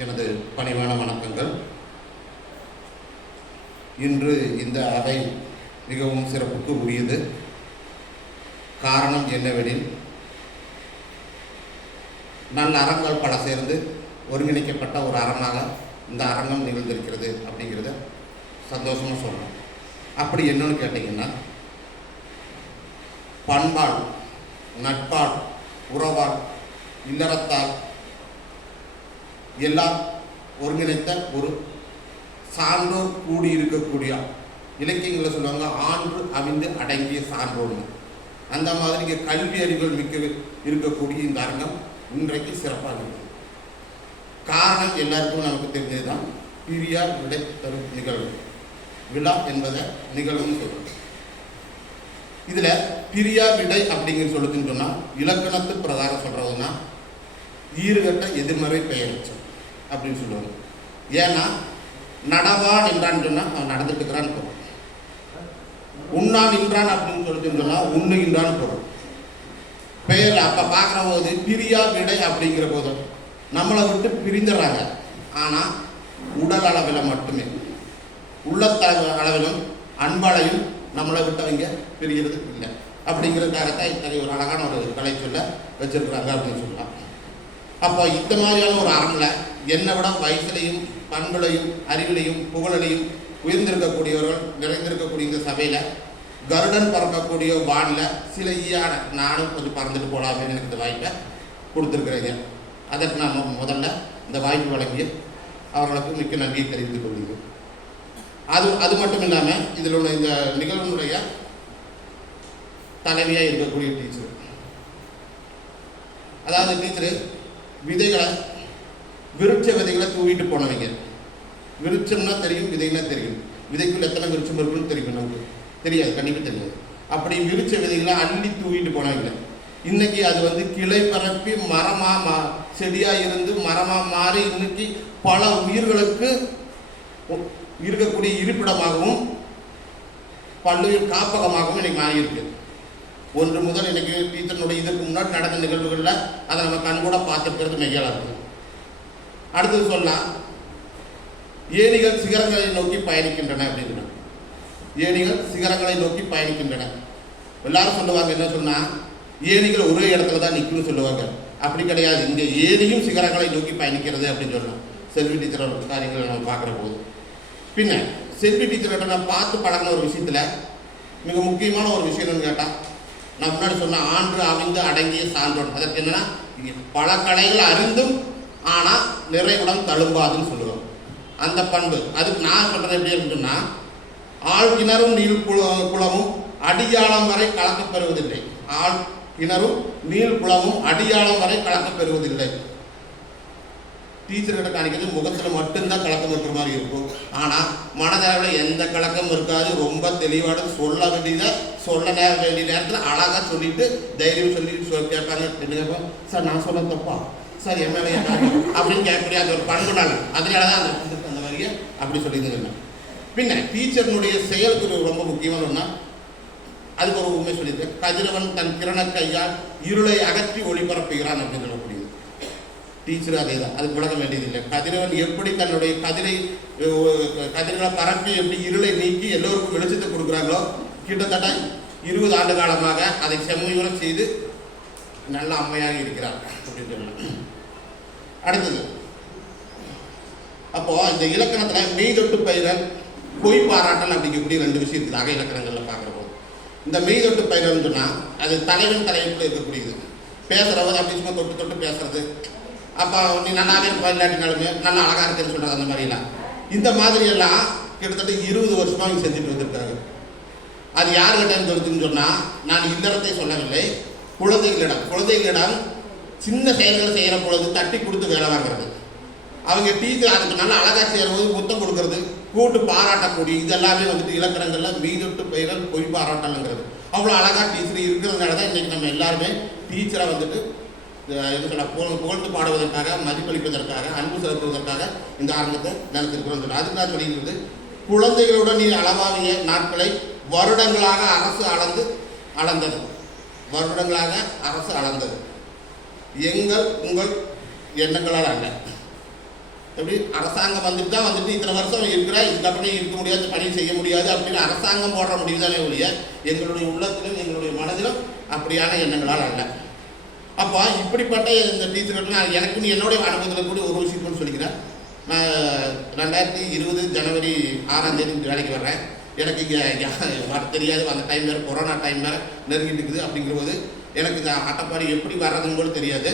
எனது பணிவான வணக்கங்கள். இன்று இந்த அவை மிகவும் சிறப்புக்கு உரியது. காரணம் என்னவெனில் நல்ல அறங்கள் பல சேர்ந்து ஒருங்கிணைக்கப்பட்ட ஒரு அறமாக இந்த அரங்கம் நிகழ்ந்திருக்கிறது அப்படிங்கிறத சந்தோஷமாக சொல்லணும். அப்படி என்னன்னு கேட்டிங்கன்னா பண்பால் நட்பால் உறவால் இல்லறத்தால் எல்லாம் ஒருங்கிணைத்த ஒரு சான்றோர் கூடி இருக்கக்கூடிய இலக்கியங்களில் சொல்லுவாங்க ஆன்று அவிந்து அடங்கிய சான்றோர்னு அந்த மாதிரி இங்கே கல்வி அறிவுகள் மிக்க இருக்கக்கூடிய இந்த அரங்கம் இன்றைக்கு சிறப்பாக இருக்குது. காரணம் எல்லாருக்கும் நமக்கு தெரிஞ்சது தான் பிரியார் விடை தரும் நிகழ்வு. விழா என்பதை நிகழ்வுன்னு சொல்கிறோம் இதில் பிரியா விடை அப்படிங்கிற சொல்லுதுன்னு சொன்னால் இலக்கணத்து பிரகாரம் சொல்கிறதுனா ஈறுகட்ட எதிர்மறை பெயரச்சம் அப்படின்னு சொல்லுவாங்க. ஏன்னா நடவா நின்றான்னு சொன்னால் அவன் நடந்துட்டு இருக்கிறான்னு பொருள் உண்ணா நின்றான் அப்படின்னு சொல்லிட்டு சொன்னால் உண்ணுகின்றான்னு பொருள் பெயர் அப்போ பார்க்குற போது பிரியா விடை அப்படிங்கிற போது நம்மளை விட்டு பிரிந்துடுறாங்க. ஆனால் உடல் அளவில் மட்டுமே. உள்ளத்த அளவிலும் அன்பாலையும் நம்மளை விட்டவங்க பிரிகிறது இல்லை. அப்படிங்கிறதுக்காகத்தான் இத்தகைய ஒரு அழகான ஒரு கலை சொல்ல வச்சிருக்கிறாங்க அப்படின்னு சொல்லலாம். அப்போ இந்த மாதிரியான ஒரு அறமில் என்னை விட வயசுலையும் பண்புலையும் அறிவிலையும் புகழிலையும் உயர்ந்திருக்கக்கூடியவர்கள் நிறைந்திருக்கக்கூடிய இந்த சபையில் கருடன் பறக்கக்கூடிய வானில் சில ஈயான நானும் கொஞ்சம் பறந்துட்டு போகலாமே எனக்கு இந்த வாய்ப்பை கொடுத்துருக்குறேங்க. அதற்கு நான் முதல்ல இந்த வாய்ப்பு வழங்கி அவர்களுக்கு மிக்க நன்றியை தெரிவித்துக் கொள்கிறோம் அது அது மட்டும் இல்லாமல் இதில் உள்ள இந்த நிகழ்வுடைய தலைவியாக இருக்கக்கூடிய டீச்சர். அதாவது டீச்சரு விதைகளை விருட்ச விதைகளை தூவிட்டு போனவங்க. விருட்சம்னா தெரியும் விதைகளாக தெரியும். விதைக்குள்ள எத்தனை விருட்சம் இருக்குன்னு தெரியும் நமக்கு. தெரியாது கண்டிப்பாக தெரியாது. அப்படி விருட்ச விதைகளை அள்ளி தூவிட்டு போனவங்க. இன்னைக்கு அது வந்து கிளை பரப்பி மரமாக மா செடியாக இருந்து மரமாக மாறி இன்னைக்கு பல உயிர்களுக்கு இருக்கக்கூடிய இருப்பிடமாகவும் பல்லுயிர் காப்பகமாகவும் இன்னைக்கு மாறியிருக்கு. ஒன்று முதல் இன்னைக்கு டீச்சர்னுடைய இதற்கு முன்னாடி நடந்த நிகழ்வுகளில் அதை நம்ம கண்கூட பார்த்துருக்கிறது மெய்யால இருக்குது அடுத்தது சொல்லலாம் ஏணிகள் சிகரங்களை நோக்கி பயணிக்கின்றன அப்படின்னு ஏணிகள் சிகரங்களை நோக்கி பயணிக்கின்றன. எல்லாரும் சொல்லுவாங்க என்ன சொன்னால் ஏணிகள் ஒரே இடத்துல தான் நிற்கும்னு சொல்லுவாங்க. அப்படி கிடையாது. இங்கே ஏணியும் சிகரங்களை நோக்கி பயணிக்கிறது அப்படின்னு சொல்லலாம். செல்வி டீச்சரோட காரியங்களை நம்ம பார்க்குற போது பின்ன செல்வி டீச்சர்கிட்ட நான் பார்த்து பழகின ஒரு விஷயத்தில் மிக முக்கியமான ஒரு விஷயம் என்னன்னு கேட்டால் நான் முன்னாடி சொன்ன ஆண்டு அமைந்து அடங்கிய சான்றோன். அதற்கு என்னன்னா பல கலைகள் அறிந்தும் ஆனால் நிறைவுடன் தழும்பாதுன்னு சொல்லுவோம். அந்த பண்பு. அதுக்கு நான் சொல்றது எப்படி இருக்குன்னா ஆள் கிணறும் நீள் குள- குளமும் அடியாளம் வரை கலக்கப்பெறுவதில்லை ஆள் கிணறும் நீள் குளமும் அடியாளம் வரை கலக்கப்பெறுவதில்லை டீச்சர்கிட்ட காணிக்கிறது முகத்தில் மட்டும்தான் கலக்கம் இருக்கிற மாதிரி இருக்கும். ஆனால் மனதளவில் எந்த கலக்கமும் இருக்காது. ரொம்ப தெளிவாக சொல்ல வேண்டியதை சொல்ல வேண்டிய நேரத்தில் அழகாக சொல்லிட்டு தைரியம் சொல்லி சொல்லி கேட்பாங்க. என்ன கேட்போம் சார் நான் சொன்ன தப்பா? சார் என்ன என்ன அப்படின்னு கேட்கக்கூடிய அந்த ஒரு பண்புனால அதனால தான் அந்த டீச்சருக்கு அந்த மாதிரியே அப்படி சொல்லியிருந்தேன் பின்ன டீச்சர்னுடைய செயலுக்கு ரொம்ப முக்கியமான ஒன்றா அதுக்கு ஒரு உண்மை சொல்லியிருக்கேன். கதிரவன் தன் கிரண கையால் இருளை அகற்றி ஒளிபரப்புகிறான் அப்படின்னு சொல்லக்கூடிய டீச்சரும் அதே தான் அதுக்கு விளக்க வேண்டியதில்லை கதிரவன் எப்படி தன்னுடைய கதிரை அஹ், கதிர்களை பரப்பி எப்படி இருளை நீக்கி எல்லோருக்கும் வெளிச்சத்தை கொடுக்குறாங்களோ கிட்டத்தட்ட இருபது ஆண்டு காலமாக அதை செம்மையுற செய்து நல்ல அம்மையாக இருக்கிறார் அப்படின்னு சொல்லலாம். அடுத்தது அப்போ இந்த இலக்கணத்தில் மெய்தொட்டு பயிரல் பொய் பாராட்டல் அப்படிங்கக்கூடிய ரெண்டு விஷயம் இருக்குது. அக இலக்கணங்கள்ல பார்க்குற போது இந்த மெய்தொட்டு பயிரல்னு சொன்னால் அது தலைவன் தலைப்புல இருக்கக்கூடியது. பேசுகிறவங்க அப்படி சும்மா தொட்டு தொட்டு பேசுறது. அப்போ நீ நல்லாவே இருப்பா இல்லாட்டினாலுமே நல்லா அழகாக இருக்குன்னு சொல்றது அந்த மாதிரிலாம். இந்த மாதிரியெல்லாம் கிட்டத்தட்ட இருபது வருஷமாக அவங்க செஞ்சுட்டு வந்திருக்காங்க அது யாருக்கிட்டன்னு சொல்லுதுன்னு சொன்னால் நான் இந்த இடத்தை சொல்லவில்லை. குழந்தைகளிடம் குழந்தைகளிடம் சின்ன செயல்களை செய்கிற பொழுது தட்டி கொடுத்து வேலை வாங்குறது. அவங்க டீச்சர் அதுக்கு நல்லா அழகாக செய்யும்போது முத்தம் கொடுக்கறது கூட்டு பாராட்டக்கூடிய இதெல்லாமே வந்துட்டு இலக்கணங்களில் மீதுட்டு பெயரல் பொய் பாராட்டலுங்கிறது. அவ்வளோ அழகாக டீச்சர் இருக்கிறதுனால தான் இன்றைக்கி நம்ம எல்லாருமே டீச்சரை வந்துட்டு அஹ், சொல்ல புகழ் புகழ்ந்து பாடுவதற்காக மதிப்பளிப்பதற்காக அன்பு செலுத்துவதற்காக இந்த ஆரம்பத்தை நினைத்திருக்கிறோம் சொல்லி அதுக்கு நான் சொல்லியிருந்தது குழந்தைகளுடன் நீ நாட்களை வருடங்களாக அரசு அளந்து அளந்தது. வருடங்களாக அரசு அளந்தது. எங்கள் உங்கள் எண்ணங்களால் அல்ல. எப்படி? அரசாங்கம் வந்துட்டு தான் வந்துட்டு இத்தனை வருஷம் இருக்கிறா இதுக்கப்புறம் இருக்க முடியாது பணி செய்ய முடியாது அப்படின்னு அரசாங்கம் போடுற முடிவு தானே ஒழிய எங்களுடைய உள்ளத்திலும் எங்களுடைய மனதிலும் அப்படியான எண்ணங்களால் அல்ல. அப்போ இப்படிப்பட்ட இந்த டீச்சர்கள் நான் எனக்கு என்னுடைய அனுபவத்தில் கூட ஒரு விஷயம் சொல்லிக்கிறேன். நான் ரெண்டாயிரத்தி இருபது ஜனவரி ஆறாம் தேதி வேலைக்கு வர்றேன். எனக்கு இங்கே வர தெரியாது. அந்த டைம் வேறு கொரோனா டைம் வேறு நெருங்கிட்டு இருக்குது அப்படிங்கிறபோது எனக்கு இந்த அட்டப்பாடி எப்படி வர்றதுன்னு கூட தெரியாது.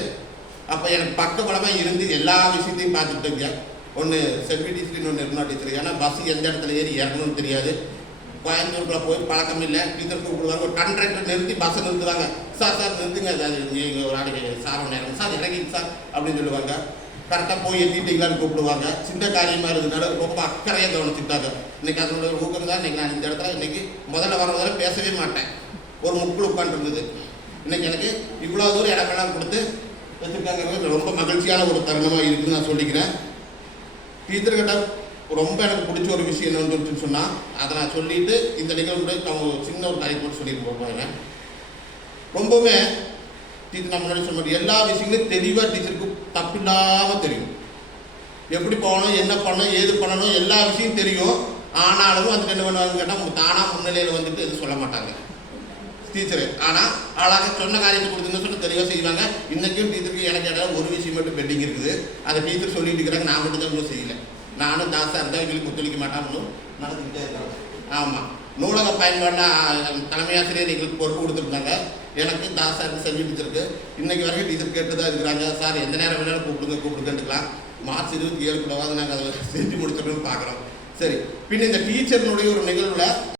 அப்போ எனக்கு பக்கபலமாக இருந்து எல்லா விஷயத்தையும் பார்த்துட்டு இருக்கேன். ஒன்று செல்வி டீச்சர் ஒன்று இருந்தா டீச்சர். ஏன்னா பஸ் எந்த இடத்துல ஏறி இறங்கணும்னு தெரியாது. கோயம்புத்தூருக்குள்ள போய் பழக்கம் இல்லை. டீச்சர் கூப்பிடுவாங்க. ஒரு கண்ட்ராக்டர் நிறுத்தி பஸ்ஸை நிறுத்துவாங்க. சார் சார் நிறுத்துங்க அது நீங்கள் ஒரு நாளைக்கு சார் நேரம் சார் இறங்கிங்க சார் அப்படின்னு சொல்லுவாங்க. கரெக்டாக போய் எட்டிட்டீங்களான்னு கூப்பிடுவாங்க. சின்ன காரியமாக இருந்ததுனால ரொம்ப அக்கறையாக கவனிச்சுட்டாங்க இன்னைக்கு அதனோட ஒரு ஊக்கம் தான். இன்றைக்கி நான் இந்த இடத்துல இன்றைக்கி முதல்ல வர முதல்ல பேசவே மாட்டேன். ஒரு முக்குள் உட்காந்துருந்தது இன்றைக்கி எனக்கு இவ்வளோ தூரம் இடமெல்லாம் கொடுத்து வச்சுருக்காங்க ரொம்ப மகிழ்ச்சியான ஒரு தருணமாக இருக்குதுன்னு நான் சொல்லிக்கிறேன். டீச்சர்கிட்ட ரொம்ப எனக்கு பிடிச்ச ஒரு விஷயம் என்னன்னு சொன்னால் அதை நான் சொல்லிட்டு இந்த நிகழ்வுடைய அவங்க சின்ன ஒரு காரியம் சொல்லிட்டு போவாங்க ரொம்பவுமே டீச்சர் நான் முன்னாடி சொன்ன மாதிரி எல்லா விஷயங்களும் தெளிவாக டீச்சருக்கு தப்பு இல்லாமல் தெரியும். எப்படி போகணும் என்ன பண்ணணும் ஏது பண்ணணும் எல்லா விஷயம் தெரியும். ஆனாலும் வந்துட்டு என்ன பண்ணுவாங்க கேட்டால் தானாக முன்னிலையில் வந்துட்டு எதுவும் சொல்ல மாட்டாங்க. டீச்சரு ஆனால் அழகாக சொன்ன காரியத்தை கொடுத்துன்னு சொல்லி தெளிவாக செய்வாங்க. இன்றைக்கும் டீச்சருக்கு எனக்கு இடையில ஒரு விஷயம் மட்டும் பெண்டிங் இருக்குது. அதை டீச்சர் சொல்லிட்டு இருக்கிறாங்க. நான் மட்டும் தான் இன்னும் செய்யலை. நானும் தாசாக இருந்தால் இவங்களுக்கு ஒத்துழைக்க மாட்டான்னு நடந்துக்கிட்டே இருக்கிறேன் ஆமாம் நூலக பயன்பாடுனா தலைமையாசிரியர் எங்களுக்கு பொறுப்பு கொடுத்துருந்தாங்க. எனக்கு தாசார் செஞ்சு டீச்சருக்கு இன்னைக்கு வரைக்கும் டீச்சர் கேட்டு தான் இருக்கிறாங்க. சார் எந்த நேரம் வேணாலும் கூப்பிடுங்க கூப்பிடுங்கன்ட்டுக்கலாம் மார்ச் இருபத்தி ஏழுக்குள்ளவாது நாங்கள் அதை செஞ்சு முடிச்சிடணும்னு பார்க்குறோம். சரி பின் இந்த டீச்சர்னுடைய ஒரு நிகழ்வில்